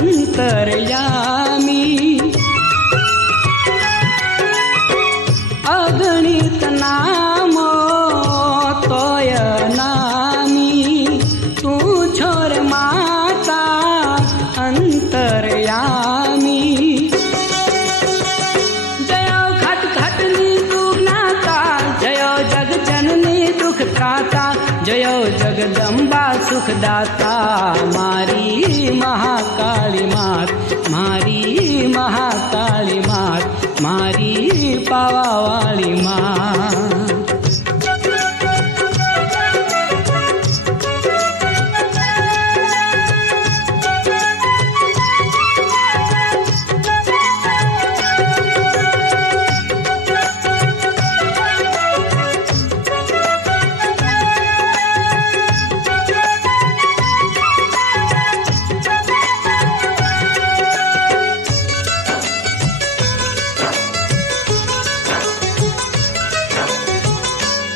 अंतर्यामी अगणित नामो तोय नामी तू छोर माता अंतर्यामी जयो घट घटनी दुख नाता जयो जग जननी दुख त्राता जयो जगदंबा सुखदाता मारी महाकाली मात मारी महाकाली मात मारी पावावाली मात।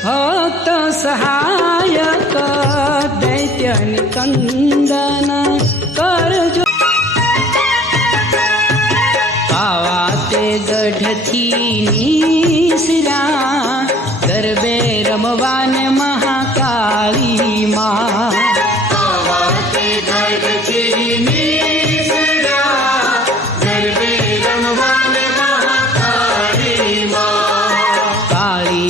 भक्त सहायक दैत्य निकंदन करजो पावाते गढ़थी निसरा गरबे रमवाने महाकाली माँ पावाते गढ़थी निसरा गरबे रमवाने महाकाली माँ काली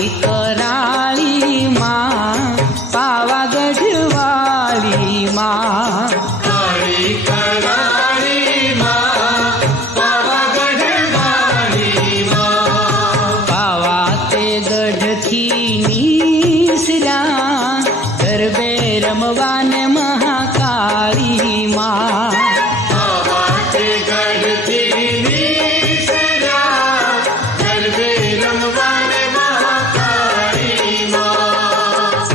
गरबे रमवाने महाकाली माँ पावाते गढ़थी निसरा गरबे रमवाने महाकाली माँ।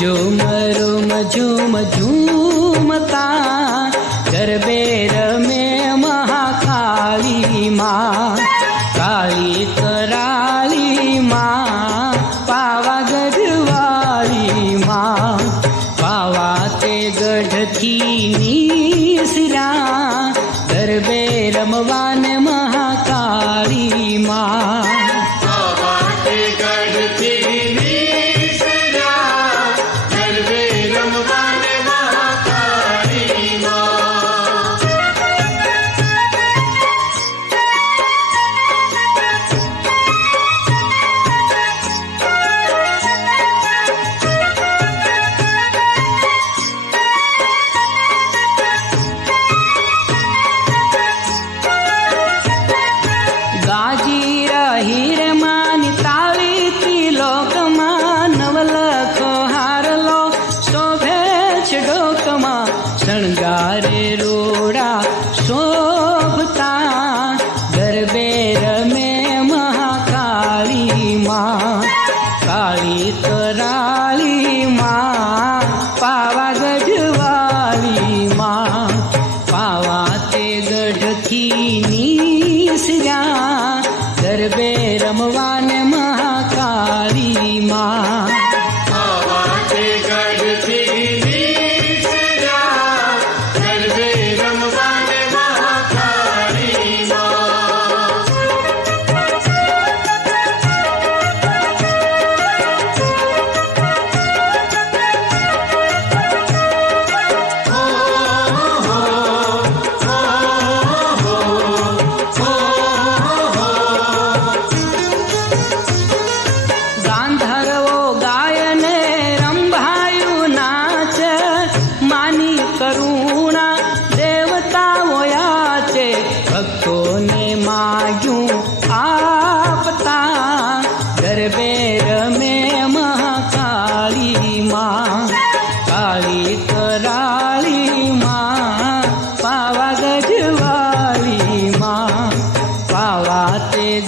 झूम रुम झूम झूमता गरबे में महाकाली माँ काली कराली माँ पावागढ़ वाली माँ पावाते गढ़थी निसरा गरबे रमवाने महाकाली माँ पावाते गढ़थी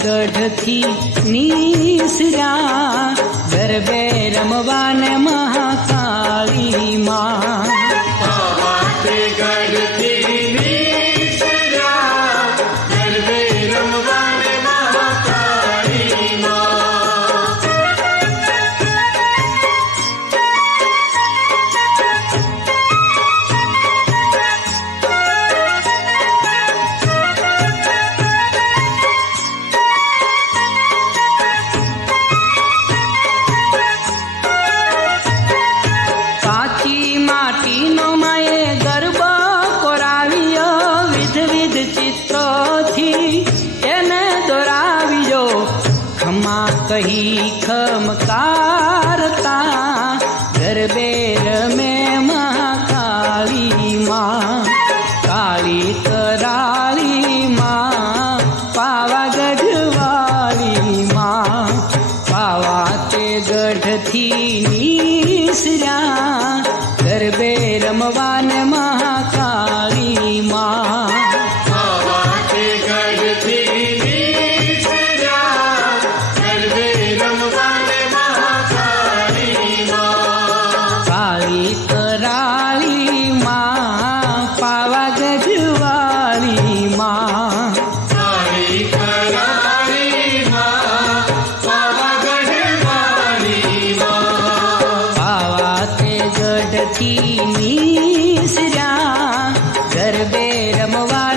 ગઢથી નીસર્યા ગરબે રમવાને મહાકાળી માં. પાવાતે ગઢથી નીસર્યા ગરબે રમવાને મહાકાળી માં. કાચી માટીનો માએ ગરબો કોરાવ્યો વિધ ચિત્રોથી એને દોરાવ્યો ખમા કહી ખમકારતા ગરબે રમે મહાકાળી માં. કાળી કરાળી માં પાવાગઢવાળી માં. પાવાતે ગઢથી નીસર્યા ગરબે રમવાને મહાકાળી માં. પાવાતે ગઢથી નીસર્યા ગરબે રમવાને મહાકાળી માં. કાળી કરાળી માં પાવાગઢવાળી માં. કાળી કરાળી માં પાવાગઢવાળી માં. પાવાતે ગઢથી નીસર્યા ગરબે રમવા